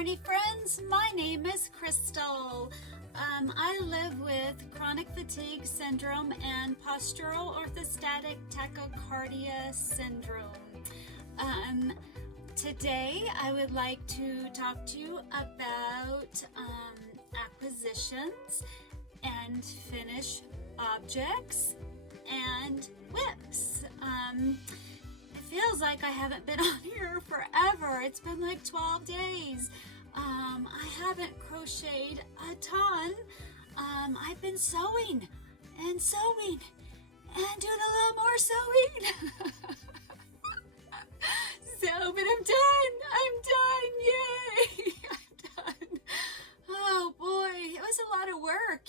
Journey friends, my name is Crystal. I live with chronic fatigue syndrome and postural orthostatic tachycardia syndrome. Today I would like to talk to you about acquisitions and finish objects and WIPS. It feels like I haven't been on here forever. It's been like 12 days. I haven't crocheted a ton. I've been sewing and sewing and doing a little more sewing. But I'm done. Yay! I'm done. Oh boy, it was a lot of work.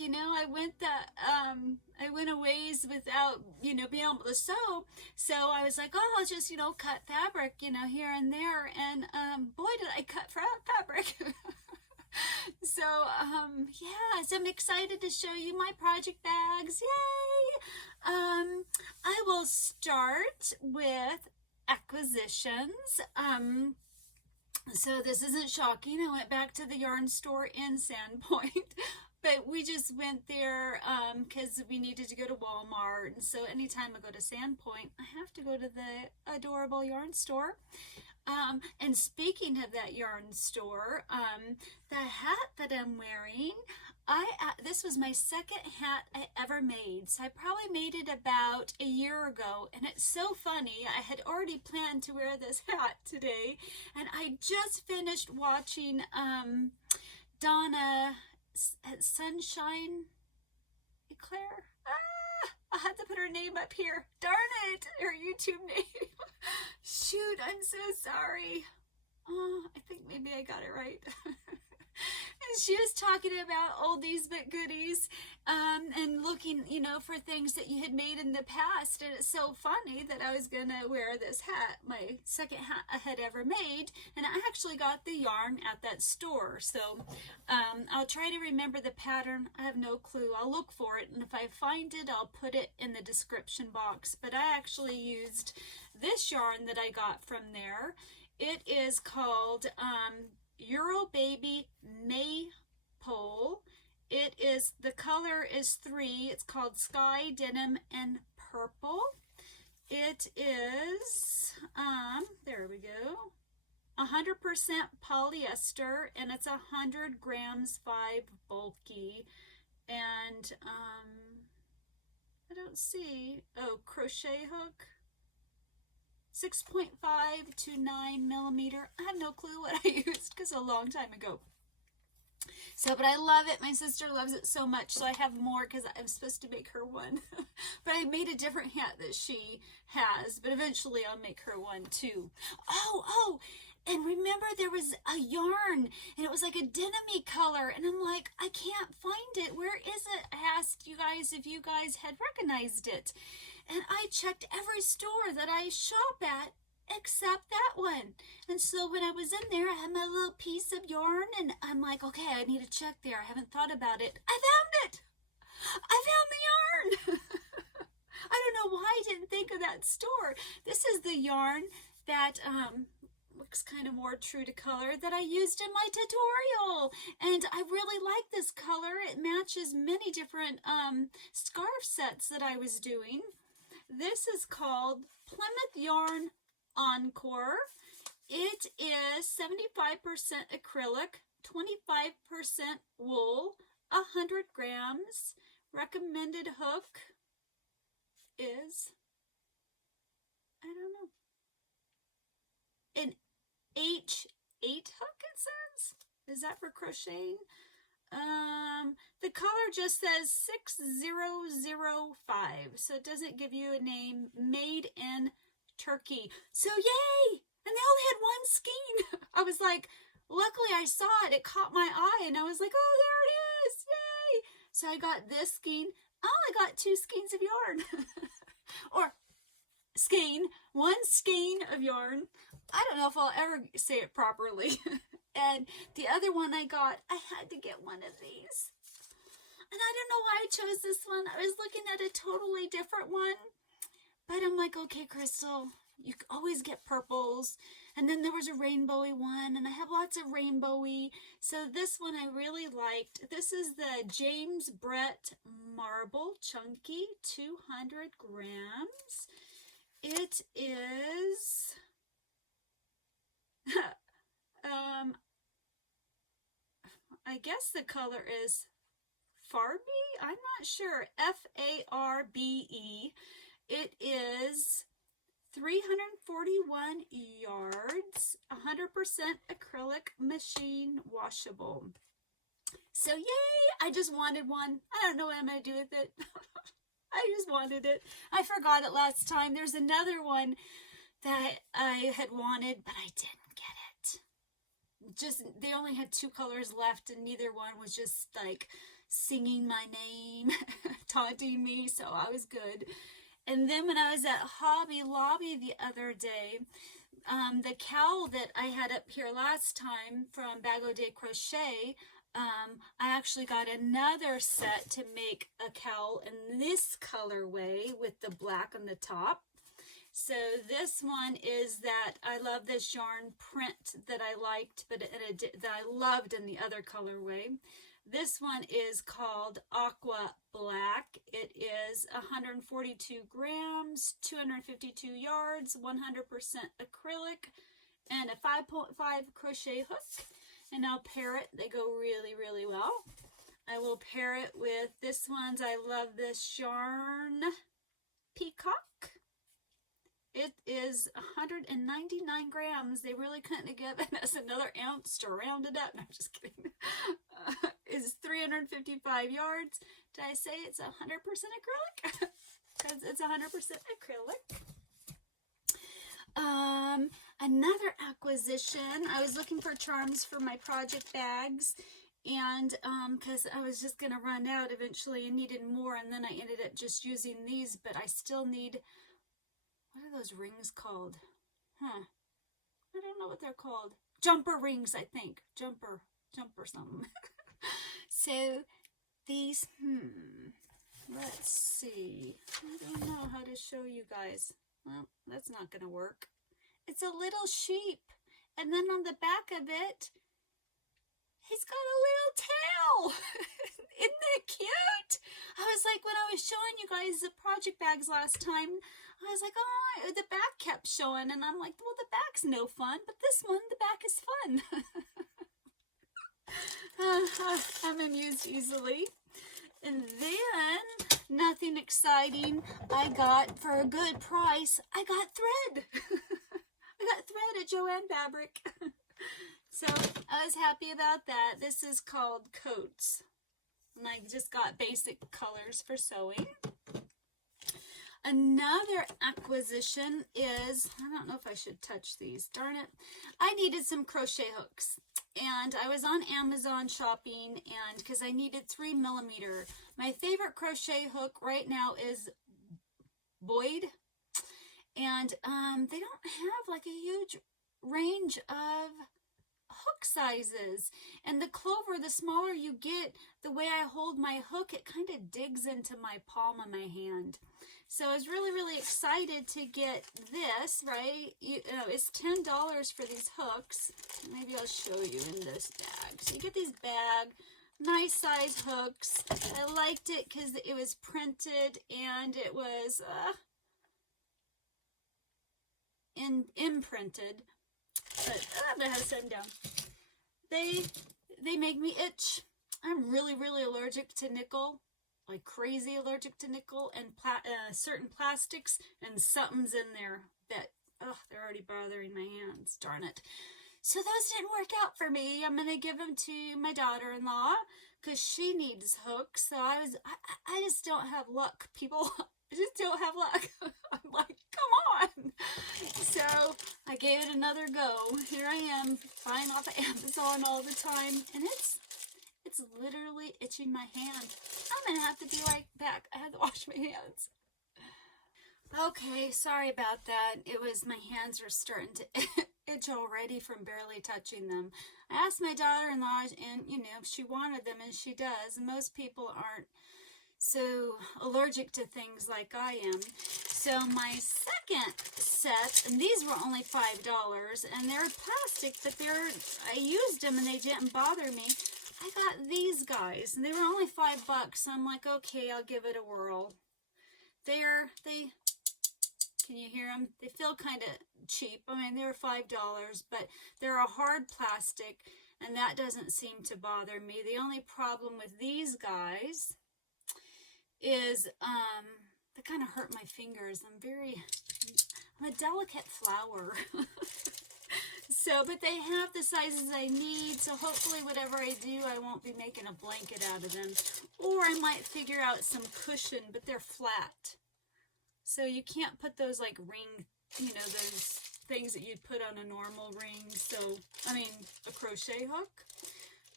I went a ways without, being able to sew. So I was like, oh, I'll just, cut fabric, here and there. And boy, did I cut fabric. So, so I'm excited to show you my project bags. Yay! I will start with acquisitions. So this isn't shocking. I went back to the yarn store in Sandpoint, but we just went there because we needed to go to Walmart. And so anytime I go to Sandpoint, I have to go to the adorable yarn store. And speaking of that yarn store, the hat that I'm wearing, this was my second hat I ever made. So I probably made it about a year ago, and it's so funny. I had already planned to wear this hat today, and I just finished watching Donna Sunshine Eclair. I'll have to put her name up here. Darn it, her YouTube name. Shoot, I'm so sorry. Oh, I think maybe I got it right. And she was talking about oldies but goodies, and looking, for things that you had made in the past. And it's so funny that I was gonna wear this hat, my second hat I had ever made, and I actually got the yarn at that store. So I'll try to remember the pattern. I have no clue. I'll look for it, and if I find it, I'll put it in the description box. But I actually used this yarn that I got from there. It is called Euro Baby Maypole. The color is 3. It's called Sky Denim and Purple. It is, there we go, 100% polyester, and it's 100 grams 5 bulky. And I don't see, crochet hook. 6.5 to 9 millimeter. I have no clue what I used because a long time ago. So, but I love it. My sister loves it so much. So I have more because I'm supposed to make her one. But I made a different hat that she has. But eventually I'll make her one too. Oh, and remember there was a yarn and it was like a denim-y color. And I'm like, I can't find it. Where is it? I asked you guys if you guys had recognized it. And I checked every store that I shop at except that one. And so when I was in there, I had my little piece of yarn, and I'm like, okay, I need to check there. I haven't thought about it. I found it! I found the yarn! I don't know why I didn't think of that store. This is the yarn that looks kind of more true to color that I used in my tutorial. And I really like this color. It matches many different scarf sets that I was doing. This is called Plymouth Yarn Encore. It is 75% acrylic, 25% wool, 100 grams. Recommended hook is, I don't know, an H8 hook, it says. Is that for crocheting? The color just says 6005, so it doesn't give you a name. Made in Turkey. So yay! And they only had one skein. I was like, luckily I saw it. It caught my eye, and I was like, oh, there it is! Yay! So I got this skein. Oh, I got 2 skeins of yarn. Or skein. 1 skein of yarn. I don't know if I'll ever say it properly. And the other one I got, I had to get one of these. And I don't know why I chose this one. I was looking at a totally different one. But I'm like, okay, Crystal, you always get purples. And then there was a rainbowy one, and I have lots of rainbowy. So this one I really liked. This is the James Brett Marble Chunky 200 grams. It is, I guess the color is Farbe? I'm not sure. Farbe. It is 341 yards, 100% acrylic machine washable. So yay, I just wanted one. I don't know what I'm going to do with it. I just wanted it. I forgot it last time. There's another one that I had wanted, but I didn't get it. Just, they only had 2 colors left, and neither one was just like singing my name, taunting me, so I was good. And then when I was at Hobby Lobby the other day, the cowl that I had up here last time from Bago de Crochet, I actually got another set to make a cowl in this colorway with the black on the top. So this one is that I love this yarn print that I liked, but that I loved in the other colorway. This one is called Aqua Black. It is 142 grams, 252 yards, 100% acrylic, and a 5.5 crochet hook. And I'll pair it. They go really, really well. I will pair it with this one's. I love this yarn Peacock. It is 199 grams. They really couldn't have given us another ounce to round it up. No, I'm just kidding. Is 355 yards. Did I say it's 100% acrylic? Because it's 100% acrylic. Another acquisition. I was looking for charms for my project bags, and because I was just gonna run out eventually and needed more, and then I ended up just using these, but I still need, what are those rings called? I don't know what they're called. Jumper rings, I think. Jumper something. So these, let's see. I don't know how to show you guys. Well, that's not going to work. It's a little sheep. And then on the back of it, he's got a little tail. Isn't that cute? I was like, when I was showing you guys the project bags last time, I was like, oh, the back kept showing. And I'm like, well, the back's no fun, but this one, the back is fun. I'm amused easily. And then, nothing exciting, I got, for a good price, I got thread. I got thread at Joann Fabric. So, I was happy about that. This is called Coats. And I just got basic colors for sewing. Another acquisition is, I don't know if I should touch these, darn it. I needed some crochet hooks. And I was on Amazon shopping, and because I needed 3mm. My favorite crochet hook right now is Boyd. And they don't have like a huge range of hook sizes. And the clover, the smaller you get, the way I hold my hook, it kind of digs into my palm of my hand. So I was really, really excited to get this, right? You know, it's $10 for these hooks. Maybe I'll show you in this bag. So you get these nice size hooks. I liked it because it was printed and it was imprinted. But I'm going to have to set them down. They make me itch. I'm really, really allergic to nickel. Like crazy allergic to nickel and certain plastics, and something's in there that, they're already bothering my hands, darn it. So those didn't work out for me. I'm going to give them to my daughter-in-law because she needs hooks. So I just don't have luck, people. I just don't have luck. I'm like, come on. So I gave it another go. Here I am buying off of Amazon all the time, and it's literally itching my hand. I'm gonna have to be right back. I had to wash my hands. Okay, sorry about that. It was, my hands were starting to itch already from barely touching them. I asked my daughter-in-law, and you know, if she wanted them, and she does. Most people aren't so allergic to things like I am. So my second set, and these were only $5, and they're plastic, but I used them and they didn't bother me. I got these guys, and they were only $5, so I'm like, okay, I'll give it a whirl. Can you hear them? They feel kind of cheap. I mean, they're $5, but they're a hard plastic, and that doesn't seem to bother me. The only problem with these guys is they kind of hurt my fingers. I'm a delicate flower. So, but they have the sizes I need, so hopefully whatever I do, I won't be making a blanket out of them. Or I might figure out some cushion, but they're flat. So you can't put those like ring, those things that you'd put on a normal ring. So, I mean, a crochet hook.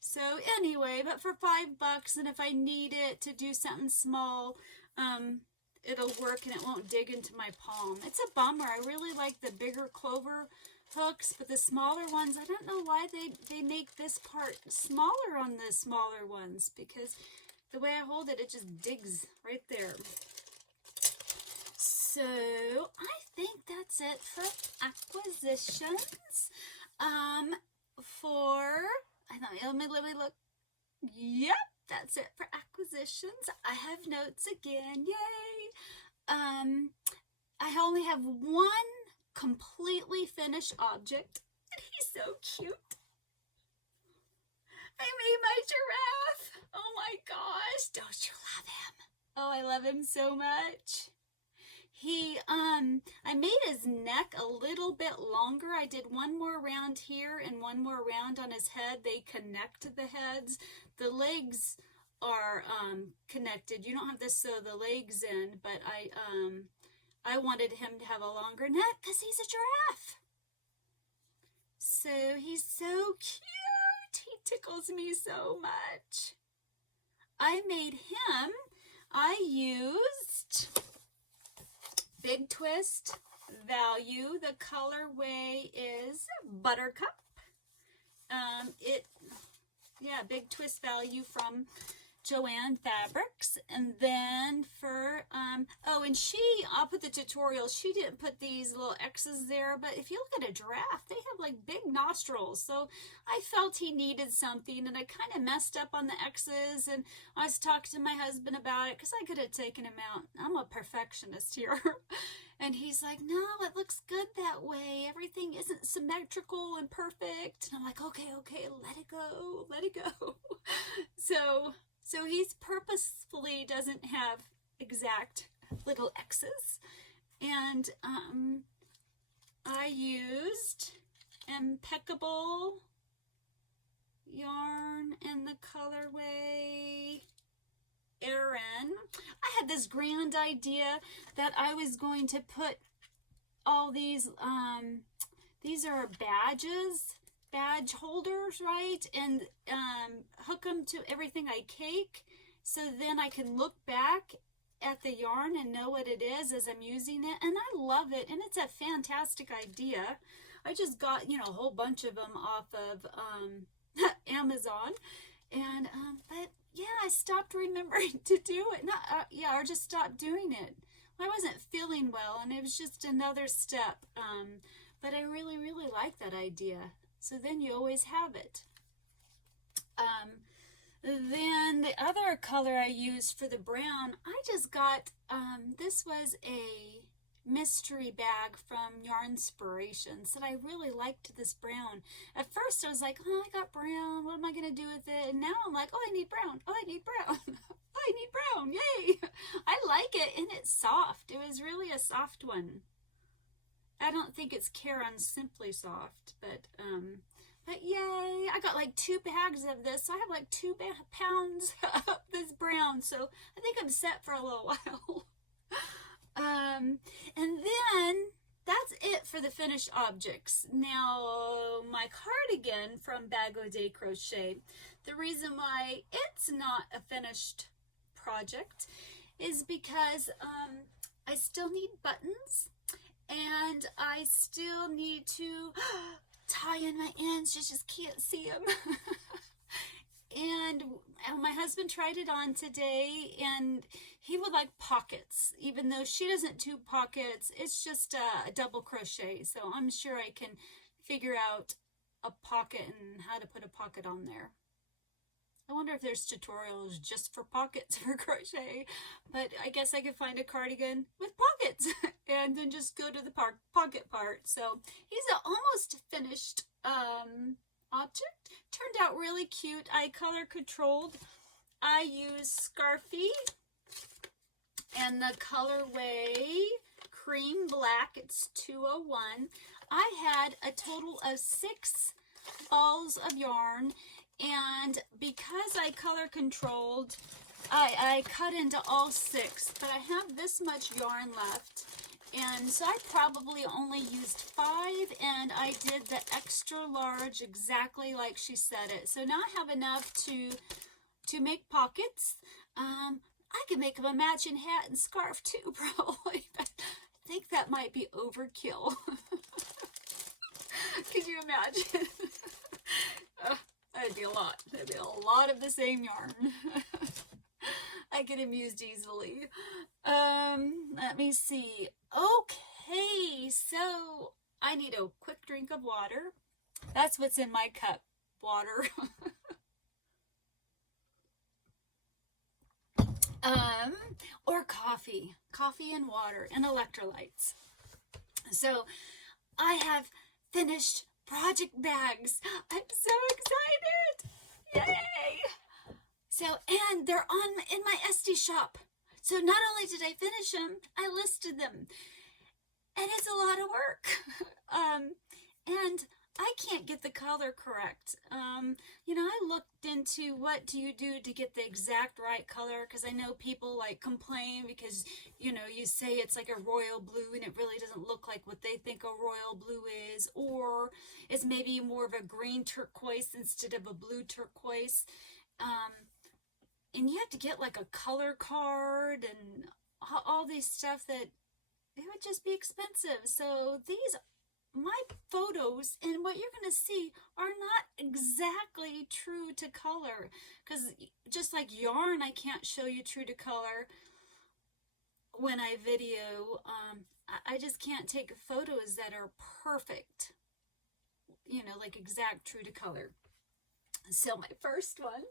So anyway, but for $5, and if I need it to do something small, it'll work and it won't dig into my palm. It's a bummer. I really like the bigger clover hooks, but the smaller ones, I don't know why they make this part smaller on the smaller ones, because the way I hold it, it just digs right there. So I think that's it for acquisitions. Let me look. Yep, that's it for acquisitions. I have notes again. Yay! I only have one completely finished object, and he's so cute. I made my giraffe. Oh my gosh, don't you love him? Oh, I love him so much. I made his neck a little bit longer. I did one more round here and one more round on his head. They connect the heads. The legs are connected. You don't have to sew the legs in, but I wanted him to have a longer neck because he's a giraffe. So he's so cute. He tickles me so much. I used Big Twist Value. The colorway is Buttercup. Big Twist Value from Joanne Fabrics. And then for, and I'll put the tutorial, she didn't put these little X's there, but if you look at a giraffe, they have like big nostrils. So I felt he needed something, and I kind of messed up on the X's, and I was talking to my husband about it because I could have taken him out. I'm a perfectionist here. And he's like, no, it looks good that way. Everything isn't symmetrical and perfect. And I'm like, okay, let it go. So he's purposefully doesn't have exact little X's. And I used Impeccable yarn in the colorway Erin. I had this grand idea that I was going to put all these are badge holders, right? And hook them to everything I cake, so then I can look back at the yarn and know what it is as I'm using it. And I love it, and it's a fantastic idea. I just got, a whole bunch of them off of Amazon, and but yeah, I stopped remembering to do it. Or just stopped doing it. I wasn't feeling well, and it was just another step. But I really, really like that idea. So then you always have it. Then the other color I used for the brown, I just got, this was a mystery bag from Yarnspirations that I really liked this brown. At first I was like, oh, I got brown, what am I going to do with it? And now I'm like, oh, I need brown, oh, I need brown, oh, I need brown, yay! I like it, and it's soft. It was really a soft one. I don't think it's Caron Simply Soft, but yay! I got like 2 bags of this, so I have like 2 pounds of this brown, so I think I'm set for a little while. And then that's it for the finished objects. Now, my cardigan from Bag O' Day Crochet, the reason why it's not a finished project is because I still need buttons, and I still need to tie in my ends. You just can't see them. And my husband tried it on today, and he would like pockets, even though she doesn't do pockets. It's just a double crochet, so I'm sure I can figure out a pocket and how to put a pocket on there. I wonder if there's tutorials just for pockets for crochet, but I guess I could find a cardigan with pockets and then just go to the pocket part. So he's almost finished object. Turned out really cute. I color controlled. I used Scarfie and the colorway cream black. It's 201. I had a total of 6 balls of yarn, and because I color controlled, I cut into all 6, but I have this much yarn left, and so I probably only used 5, and I did the extra large exactly like she said it. So now I have enough to make pockets. I could make them a matching hat and scarf too, probably, but I think that might be overkill. Could you imagine? That'd be a lot. That'd be a lot of the same yarn. I get amused easily. Let me see. Okay, so I need a quick drink of water. That's what's in my cup. Water. Or coffee. Coffee and water and electrolytes. So I have finished project bags. I'm so excited. Yay! So, and they're in my Etsy shop. So not only did I finish them, I listed them. And it's a lot of work. And I can't get the color correct. You know, I looked into what do you do to get the exact right color, because I know people like complain because, you know, you say it's like a royal blue and it really doesn't look like what they think a royal blue is, or it's maybe more of a green turquoise instead of a blue turquoise. And you have to get like a color card and all these stuff that it would just be expensive. So my photos and what you're going to see are not exactly true to color, because just like yarn, I can't show you true to color when I video. I just can't take photos that are perfect, you know, like exact true to color. So my first one,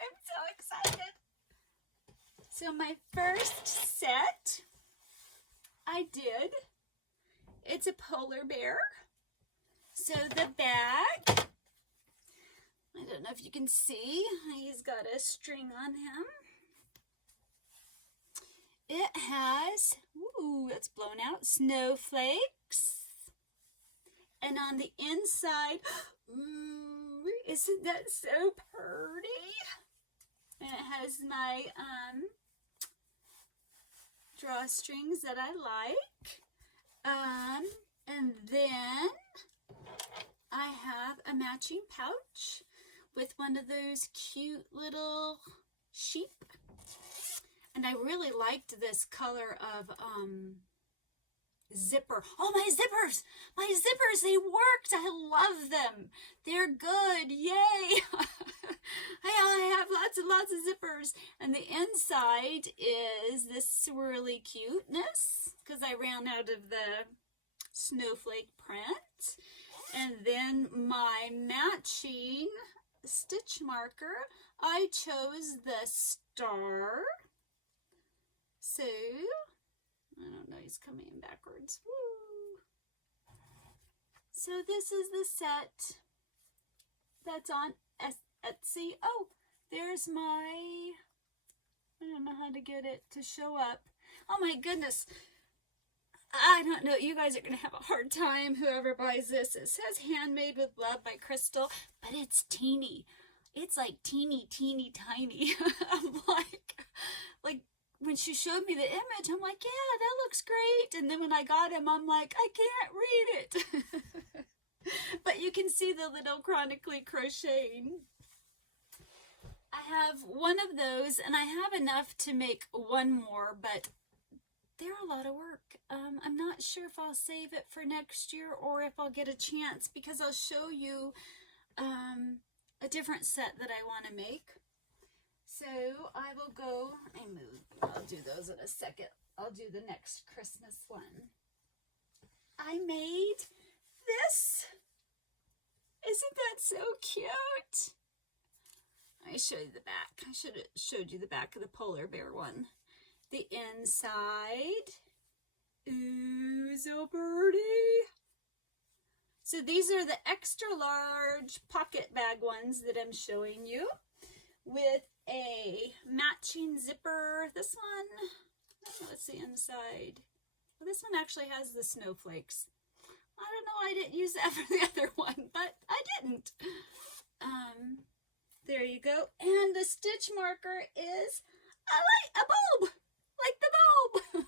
I'm so excited. So my first set I did, it's a polar bear. So the bag, I don't know if you can see, he's got a string on him. It has, ooh, it's blown out, snowflakes. And on the inside, ooh, isn't that so pretty? And it has my drawstrings that I like. And then I have a matching pouch with one of those cute little sheep. And I really liked this color of zipper. Oh, my zippers! My zippers, they worked! I love them! They're good! Yay! I have lots and lots of zippers. And the inside is this swirly cuteness, because I ran out of the snowflake print. And then my matching stitch marker, I chose the star. So, I don't know, he's coming in backwards. Woo. So this is the set that's on Etsy. Oh, there's my, I don't know how to get it to show up. Oh my goodness. I don't know, you guys are going to have a hard time, whoever buys this. It says Handmade with Love by Crystal, but it's teeny. It's like teeny, teeny, tiny. I'm like, when she showed me the image, I'm like, yeah, that looks great. And then when I got him, I'm like, I can't read it. But you can see the little chronically crocheting. I have one of those, and I have enough to make one more, but they're a lot of work. I'm not sure if I'll save it for next year or if I'll get a chance, because I'll show you a different set that I want to make. So I will go and move. I'll do those in a second. I'll do the next Christmas one. I made this. Isn't that so cute? Let me show you the back. I should have showed you the back of the polar bear one. The inside. Ooh, so pretty. So these are the extra large pocket bag ones that I'm showing you with a matching zipper. This one, what's the inside? Well, this one actually has the snowflakes. I don't know, I didn't use that for the other one, but I didn't. There you go. And the stitch marker is a bulb, like the bulb.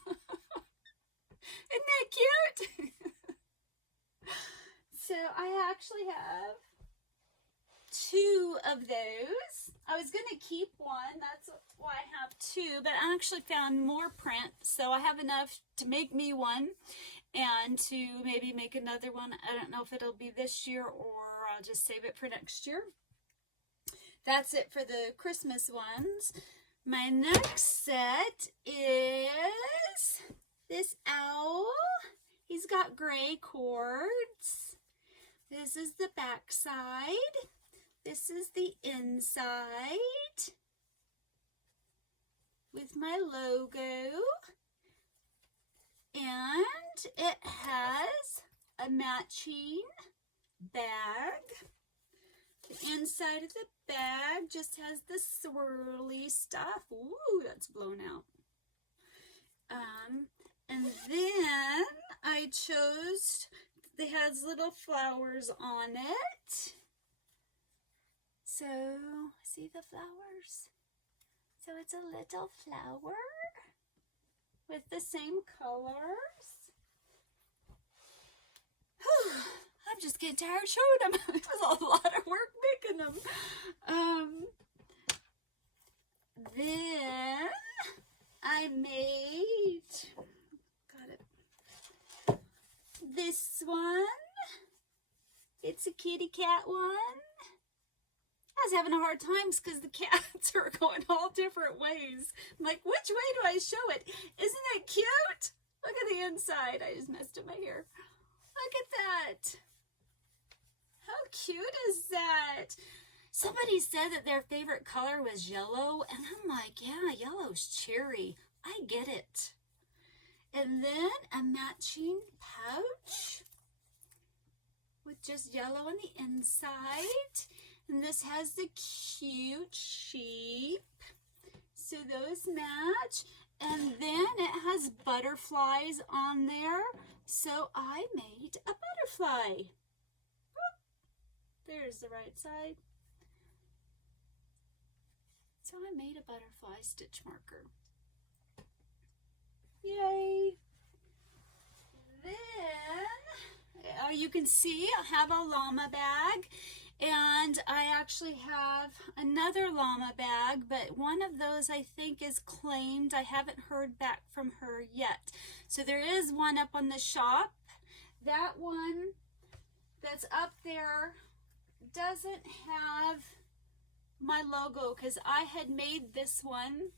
Isn't that cute? So I actually have 2 of those. I was going to keep one, that's why I have 2, but I actually found more print, so I have enough to make me one and to maybe make another one. I don't know if it'll be this year or I'll just save it for next year. That's it for the Christmas ones. My next set is this owl. He's got gray cords. This is the back side. This is the inside with my logo. And it has a matching bag. The inside of the bag just has the swirly stuff. Ooh, that's blown out. And then I chose, it has little flowers on it. So, see the flowers? So it's a little flower with the same colors. Whew, I'm just getting tired showing them. It was a lot of work making them. Then I made, this one. It's a kitty cat one. I was having a hard time because the cats are going all different ways. I'm like, which way do I show it? Isn't it cute? Look at the inside. I just messed up my hair. Look at that. How cute is that? Somebody said that their favorite color was yellow, and I'm like, yeah, yellow's cherry. I get it. And then a matching pouch with just yellow on the inside. And this has the cute sheep. So those match. And then it has butterflies on there. So I made a butterfly. Whoop. There's the right side. So I made a butterfly stitch marker. Yay! Then you can see I have a llama bag, and I actually have another llama bag, but one of those I think is claimed. I haven't heard back from her yet. So there is one up on the shop. That one that's up there doesn't have my logo because I had made this one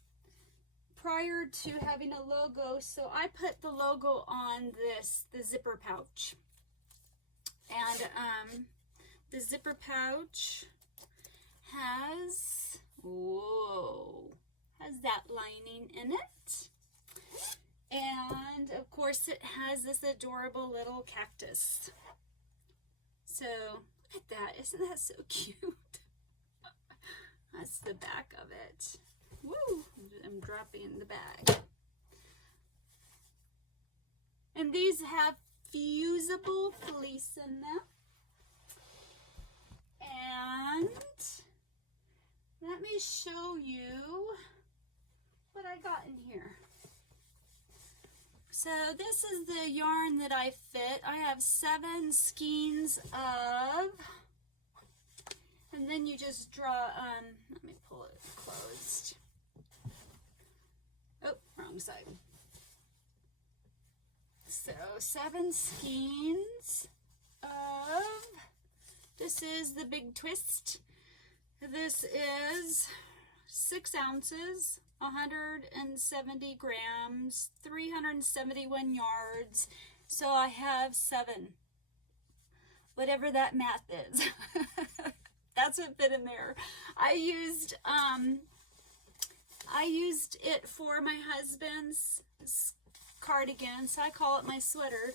prior to having a logo, so I put the logo on the zipper pouch. And the zipper pouch has, has that lining in it. And of course it has this adorable little cactus. So look at that, isn't that so cute? That's the back of it. Woo! I'm dropping the bag. And these have fusible fleece in them. And let me show you what I got in here. So this is the yarn that I fit. I have 7 skeins of, and then you just draw, let me pull it closed. Oh, wrong side. So 7 skeins of, this is the big twist. This is 6 ounces, 170 grams, 371 yards. So I have 7, whatever that math is. That's what fit in there. I used it for my husband's cardigan, so I call it my sweater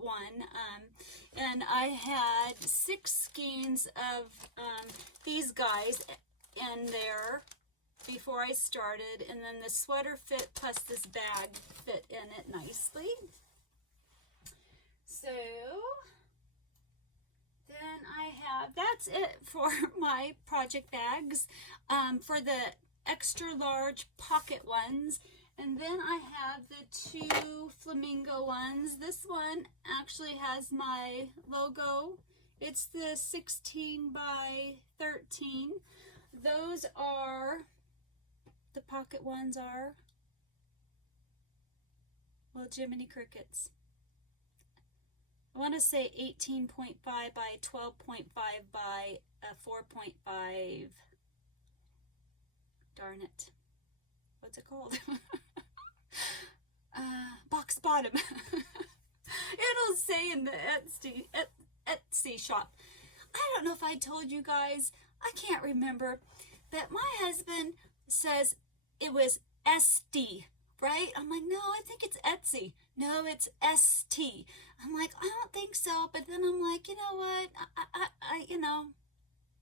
one. And I had 6 skeins of these guys in there before I started, and then the sweater fit plus this bag fit in it nicely. So then I have, that's it for my project bags, for the extra large pocket ones. And then I have the 2 flamingo ones. This one actually has my logo. It's the 16 by 13. Those are, the pocket ones are, well, Jiminy Crickets. I want to say 18.5 by 12.5 by 4.5. Darn it. What's it called? Box bottom. It'll say in the Etsy shop. I don't know if I told you guys. I can't remember. But my husband says it was SD, right? I'm like, no, I think it's Etsy. No, it's ST. I'm like, I don't think so. But then I'm like, you know what? You know,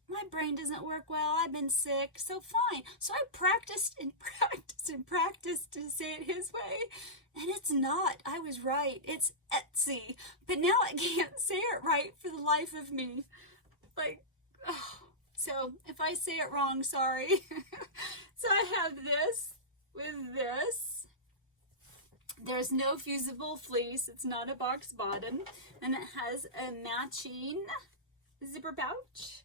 my brain doesn't work well. I've been sick, so fine. So I practiced and practiced and practiced to say it his way. And it's not. I was right. It's Etsy. But now I can't say it right for the life of me. Like, oh. So if I say it wrong, sorry. So I have this with this. There's no fusible fleece. It's not a box bottom. And it has a matching zipper pouch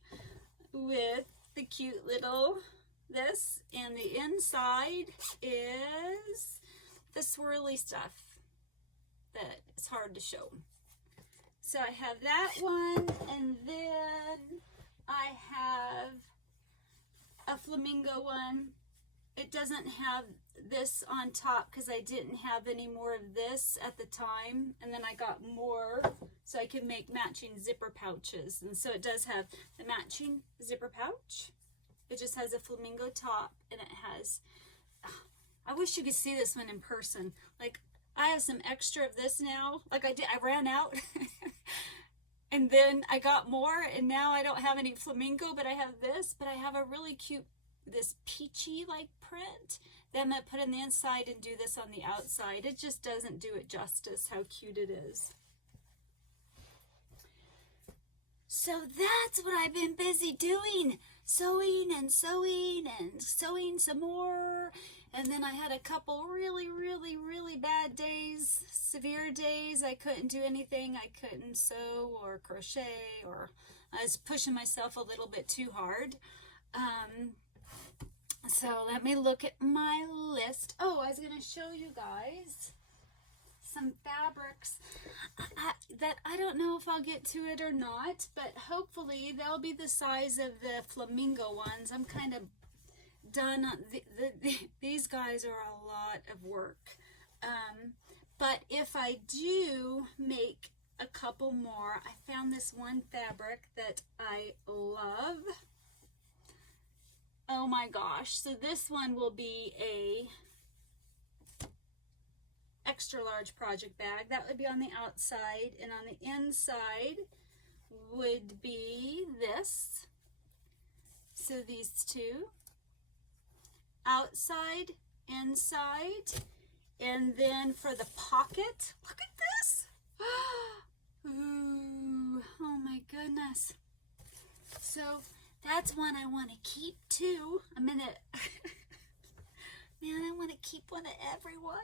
with the cute little this. And the inside is the swirly stuff that is hard to show. So I have that one, and then I have a flamingo one. It doesn't have this on top because I didn't have any more of this at the time, and then I got more so I can make matching zipper pouches. And so it does have the matching zipper pouch. It just has a flamingo top, and it has, I wish you could see this one in person. Like, I have some extra of this now. Like I ran out. And then I got more, and now I don't have any flamingo, but I have this. But I have a really cute, this peachy like print. Then I put in the inside and do this on the outside. It just doesn't do it justice how cute it is. So that's what I've been busy doing. Sewing and sewing and sewing some more. And then I had a couple really bad days, severe days. I couldn't do anything. I couldn't sew or crochet, or I was pushing myself a little bit too hard. So let me look at my list. Oh, I was going to show you guys some fabrics that I don't know if I'll get to it or not, but hopefully they'll be the size of the flamingo ones. I'm kind of done on these guys are a lot of work, but if I do make a couple more, I found this one fabric that I love. Oh my gosh. So this one will be a extra large project bag. That would be on the outside, and on the inside would be this. So these two, outside, inside, and then for the pocket, look at this. Ooh, oh my goodness. So that's one I want to keep too. I'm gonna, man, I want to keep one of everyone.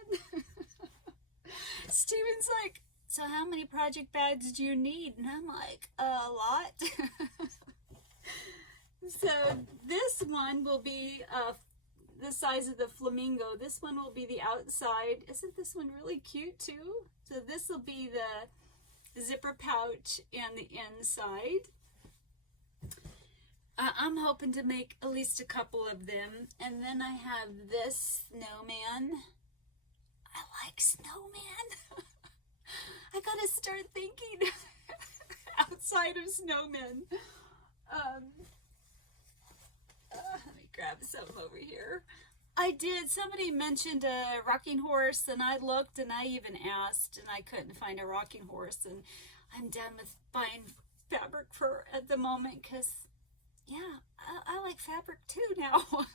Steven's like, so how many project bags do you need? And I'm like, a lot. So this one will be the size of the flamingo. This one will be the outside. Isn't this one really cute too? So this will be the zipper pouch and the inside. I'm hoping to make at least a couple of them. And then I have this snowman. I like snowman. I gotta start thinking outside of snowmen. Let me grab some over here. I did. Somebody mentioned a rocking horse, and I looked, and I even asked, and I couldn't find a rocking horse. And I'm done with buying fabric for at the moment because, yeah, I like fabric too now.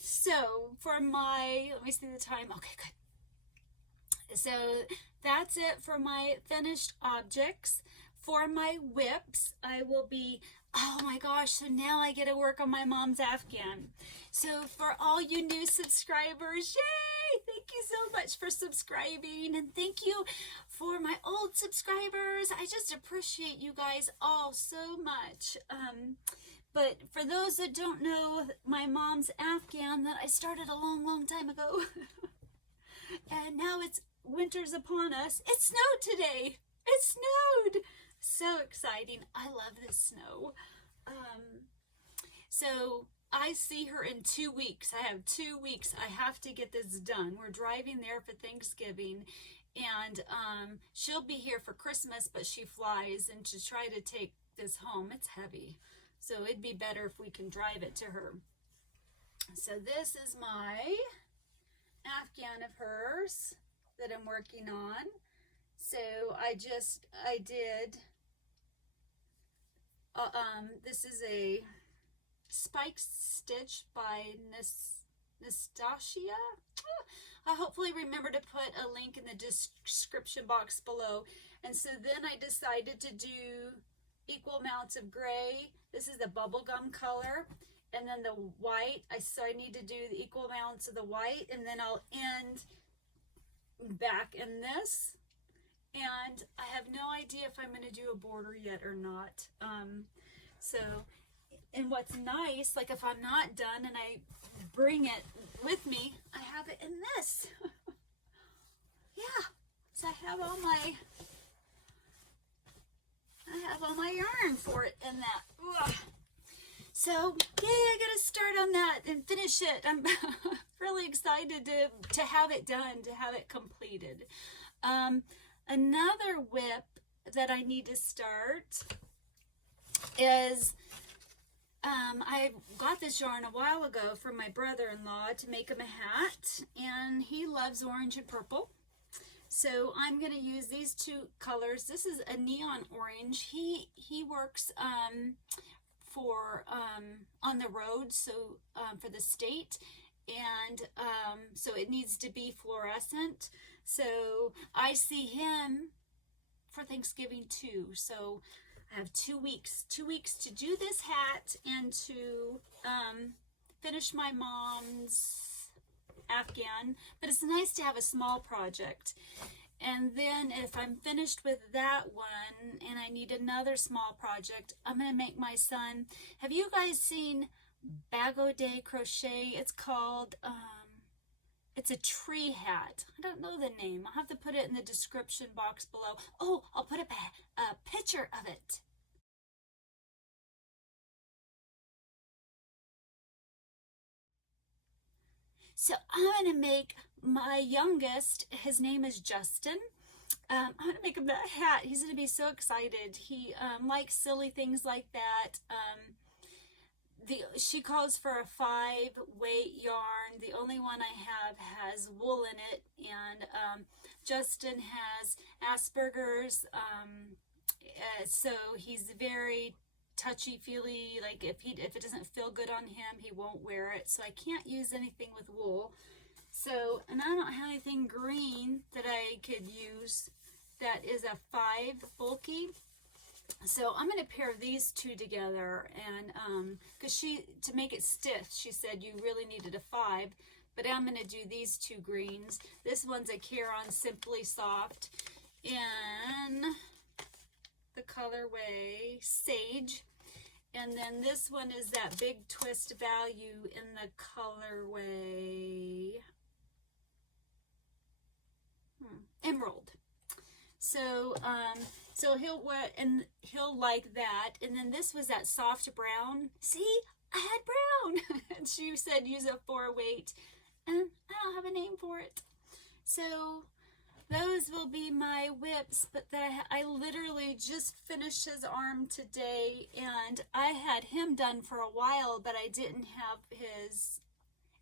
So for my, let me see the time. Okay, good. So that's it for my finished objects. For my WIPS, I will be, oh my gosh, so now I get to work on my mom's Afghan. So for all you new subscribers, yay! Thank you so much for subscribing, and thank you for my old subscribers. I just appreciate you guys all so much. But for those that don't know, my mom's Afghan that I started a long, long time ago, and now it's winter's upon us. It snowed today. It snowed. So exciting. I love this snow. So I see her in 2 weeks. I have 2 weeks. I have to get this done. We're driving there for Thanksgiving, and she'll be here for Christmas, but she flies, and to try to take this home, it's heavy. So it'd be better if we can drive it to her. So this is my Afghan of hers that I'm working on. So I did, this is a spike stitch by Nastasia. I'll hopefully remember to put a link in the description box below. And so then I decided to do equal amounts of gray. This is the bubblegum color. And then the white, so I need to do the equal amounts of the white, and then I'll end back in this. And I have no idea if I'm going to do a border yet or not. And what's nice, like if I'm not done and I bring it with me, I have it in this. Yeah, so I have all my yarn for it in that. Ugh. So, yay, I gotta start on that and finish it. I'm really excited to have it done, to have it completed. Another WIP that I need to start is, I got this yarn a while ago from my brother-in-law to make him a hat, and he loves orange and purple. So I'm going to use these two colors. This is a neon orange. He works on the road, so for the state, and so it needs to be fluorescent. So I see him for Thanksgiving too. So I have 2 weeks to do this hat and to finish my mom's Afghan. But it's nice to have a small project. And then if I'm finished with that one and I need another small project, I'm going to make my son. Have you guys seen Bago Day Crochet? It's called, it's a tree hat. I don't know the name. I'll have to put it in the description box below. Oh, I'll put a picture of it. So I'm going to make my youngest, his name is Justin. I'm going to make him that hat. He's going to be so excited. He likes silly things like that. She calls for a 5-weight yarn. The only one I have has wool in it. And Justin has Asperger's. So he's very touchy-feely, like if it doesn't feel good on him, he won't wear it. So I can't use anything with wool. So, and I don't have anything green that I could use that is a 5 bulky. So I'm going to pair these two together, and because to make it stiff, she said you really needed a 5, but I'm going to do these two greens. This one's a Caron Simply Soft, and the colorway Sage, and then this one is that Big Twist Value in the colorway Emerald. So So he'll like that. And then this was that soft brown. See, I had brown. And she said use a 4-weight, and I don't have a name for it. So those will be my WIPs, but I literally just finished his arm today, and I had him done for a while, but I didn't have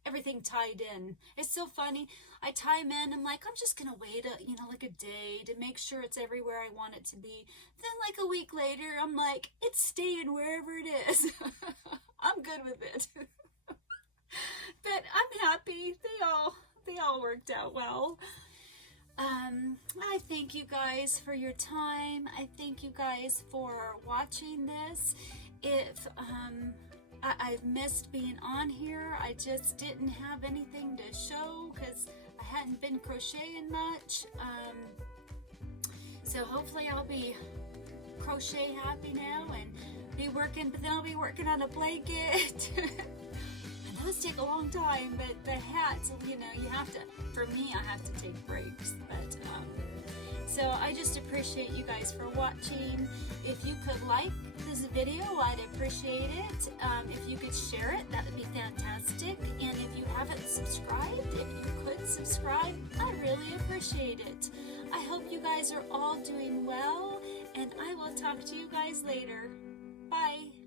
everything tied in. It's so funny. I tie him in. I'm like, I'm just gonna wait like a day to make sure it's everywhere I want it to be. Then like a week later, I'm like, it's staying wherever it is. I'm good with it. But I'm happy. They all worked out well. I thank you guys for your time. I thank you guys for watching this. If I've missed being on here, I just didn't have anything to show because I hadn't been crocheting much. So hopefully I'll be crochet happy now and be working, but then I'll be working on a blanket. Those take a long time, but the hats, you have to, for me, I have to take breaks. But so I just appreciate you guys for watching. If you could like this video, I'd appreciate it. If you could share it, that would be fantastic. And if you haven't subscribed, if you could subscribe, I'd really appreciate it. I hope you guys are all doing well, and I will talk to you guys later. Bye.